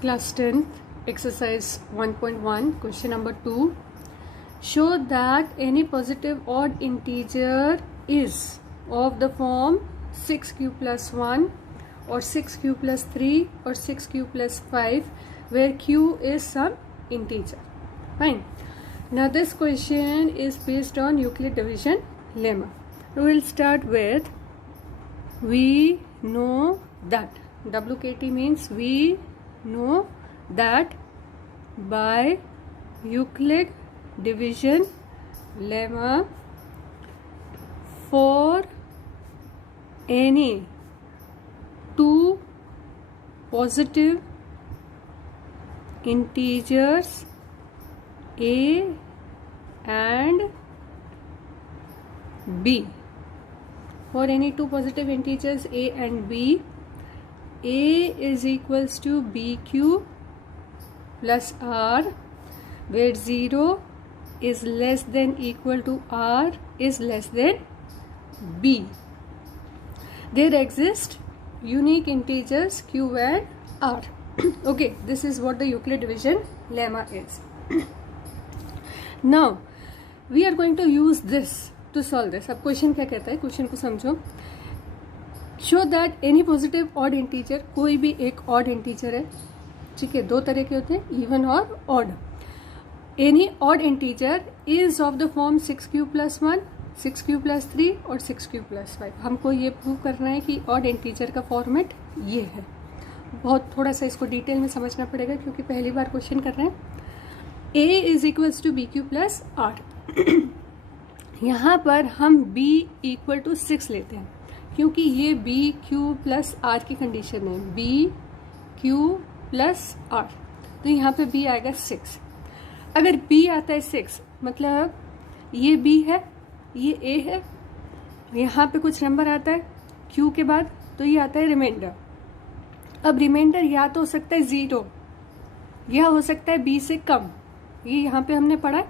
Class 10th, exercise 1.1, question number 2. Show that any positive odd integer is of the form 6q plus 1 or 6q plus 3 or 6q plus 5 where q is some integer. Fine. Now this question is based on Euclid division lemma. We will start with we know that. WKT means we know that by Euclid division lemma for any two positive integers a and b, for any two positive integers a and b, a is equals to bq plus r, where 0 is less than equal to r is less than b. There exist unique integers q and r. Okay, this is what the Euclid division lemma is. Now we are going to use this to solve this. अब question क्या कहता है, question को समझो. Show that any positive odd integer, कोई भी एक odd integer है, ठीक है, दो तरह के होते हैं, इवन और odd. Any odd integer is of the form 6q plus 1, 6q plus 3 और 6q प्लस 5. हमको ये प्रूव करना है कि ऑड इंटीजर का फॉर्मेट ये है. बहुत थोड़ा सा इसको डिटेल में समझना पड़ेगा क्योंकि पहली बार क्वेश्चन कर रहे हैं. a is equals to bq plus r. यहाँ पर हम b इक्वल टू 6 लेते हैं क्योंकि ये बी क्यू प्लस आर की कंडीशन है. बी क्यू प्लस आर, तो यहाँ पे बी आएगा 6. अगर बी आता है 6 मतलब ये बी है, ये ए है, यहाँ पे कुछ नंबर आता है क्यू के बाद, तो ये आता है रिमाइंडर. अब रिमाइंडर या तो हो सकता है 0 या हो सकता है बी से कम. ये यहाँ पे हमने पढ़ा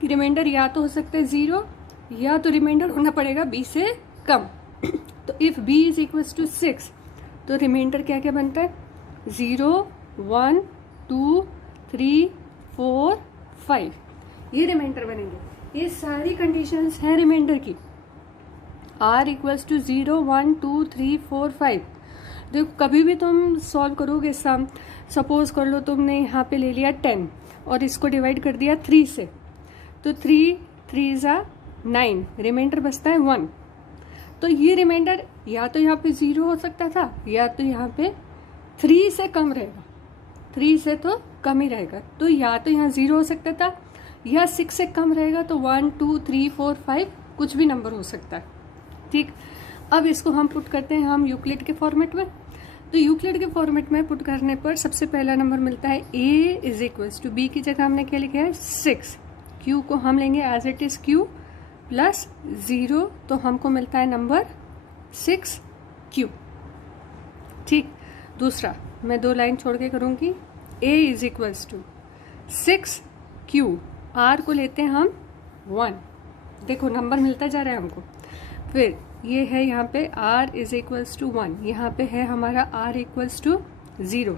कि रिमाइंडर या तो हो सकता है 0 या तो रिमाइंडर होना पड़ेगा बी से कम. तो if b is equals to 6 तो रिमाइंडर क्या क्या बनता है, 0, 1, 2, 3, 4, 5. ये रिमाइंडर बनेंगे. ये सारी कंडीशंस हैं रिमाइंडर की. r equals to 0, 1, 2, 3, 4, 5. देखो कभी भी तुम सॉल्व करोगे सम, सपोज कर लो तुमने यहाँ पे ले लिया 10 और इसको डिवाइड कर दिया 3 से, तो 3 3 जा 9, रिमाइंडर बचता है 1. तो ये रिमाइंडर या तो यहाँ पे 0 हो सकता था या तो यहाँ पे 3 से कम रहेगा. 3 से तो कम ही रहेगा, तो या तो यहाँ 0 हो सकता था या 6 से कम रहेगा, तो 1, 2, 3, 4, 5 कुछ भी नंबर हो सकता है. ठीक, अब इसको हम पुट करते हैं हम यूक्लिड के फॉर्मेट में. तो यूक्लिड के फॉर्मेट में पुट करने पर सबसे पहला नंबर मिलता है a is equals to b की जगह हमने क्या लिखा है 6. q को हम लेंगे as it is q plus 0, तो हमको मिलता है नंबर 6q. ठीक, दूसरा मैं 2 लाइन छोड़ के करूँगी. a is equals to 6q, r को लेते हैं हम 1. देखो नंबर मिलता जा रहा है हमको. फिर ये है यहाँ पे r इज इक्वल्स टू 1, यहाँ पे है हमारा r इक्वल्स टू 0.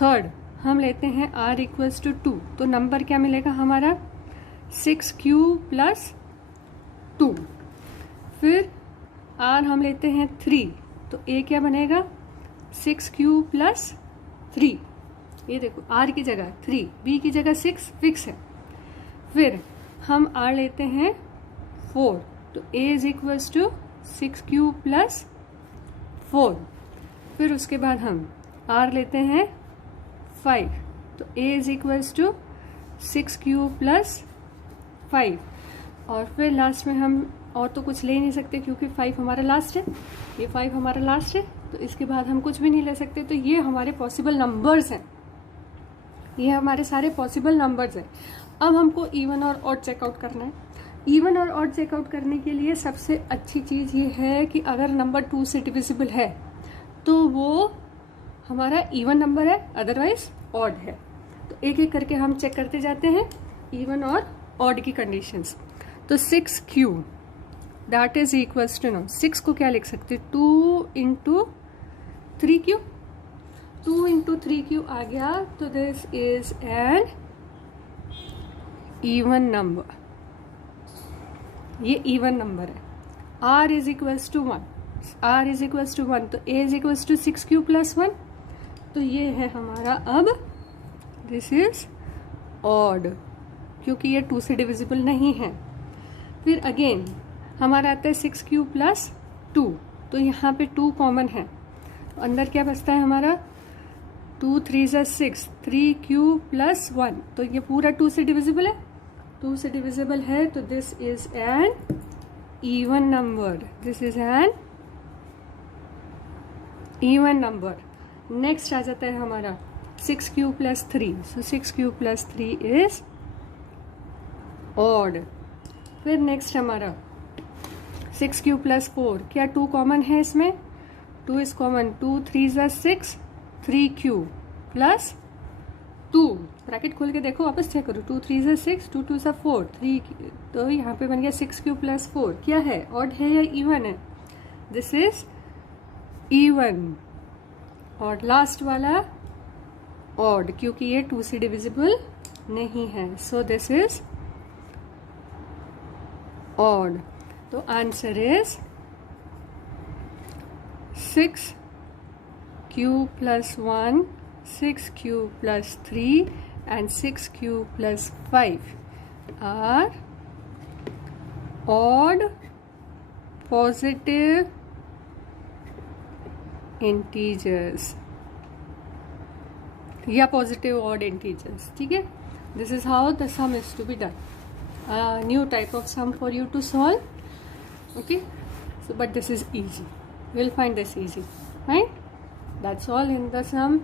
थर्ड हम लेते हैं r इक्वल्स टू 2, तो नंबर क्या मिलेगा हमारा 6q प्लस 2. फिर r हम लेते हैं 3, तो a क्या बनेगा 6q प्लस 3. ये देखो r की जगह 3, b की जगह 6 फिक्स है. फिर हम r लेते हैं 4, तो a is equals to 6q plus 4. फिर उसके बाद हम r लेते हैं 5, तो a is equals to 6q plus 5. और फिर लास्ट में हम और तो कुछ ले नहीं सकते क्योंकि 5 हमारा लास्ट है, ये 5 हमारा लास्ट है, तो इसके बाद हम कुछ भी नहीं ले सकते. तो ये हमारे पॉसिबल नंबर्स हैं, ये हमारे सारे पॉसिबल नंबर्स हैं. अब हमको इवन और ऑड चेकआउट करना है. इवन और ऑड चेकआउट करने के लिए सबसे अच्छी चीज़ ये है कि अगर नंबर 2 से डिविजिबल है तो वो हमारा इवन नंबर है, अदरवाइज ऑड है. तो एक एक करके हम चेक करते जाते हैं इवन और ऑड की कंडीशंस. तो 6q that is equals to, no 6 को क्या लिख सकते, 2 इंटू 3q. 2 इंटू 3q आ गया, तो this is an even number, ये इवन नंबर है। r is equals to 1, r is equals to 1, तो a is equals to 6q plus 1, तो ये है हमारा अब दिस इज ऑड, क्योंकि ये 2 से डिविजिबल नहीं है। फिर अगेन हमारा आता है 6q प्लस 2, तो यहाँ पे 2 कॉमन है, तो अंदर क्या बचता है हमारा 2 3 ज़ा 6, 3q प्लस 1, तो ये पूरा 2 से डिविजिबल है, 2 से डिविजिबल है, तो this is an even number, this is an even number. Next आ जाता है हमारा 6q plus 3, so 6q plus 3 is odd. फिर नेक्स्ट हमारा 6q प्लस 4, क्या 2 कॉमन है इसमें, 2 इज कॉमन, 2 3 ज़ा 6, 3q प्लस 2, ब्रैकेट खोल के देखो, वापस चेक करो, 2 3 ज़ा 6, 2 2 ज़ा 4, 3, तो यहाँ पे बन गया 6q प्लस 4, क्या है, ऑड है या इवन है, दिस इज इवन। और लास्ट वाला ऑड, क्योंकि ये 2 से डिविजिबल नहीं है, सो दिस इज ऑड। तो answer is 6q plus 1, 6q plus 3 and 6q plus 5 are odd positive integers या positive odd integers, ठीक है। This is how the sum is to be done. A new type of sum for you to solve, okay, so but this is easy, you will find this easy, right? That's all in the sum.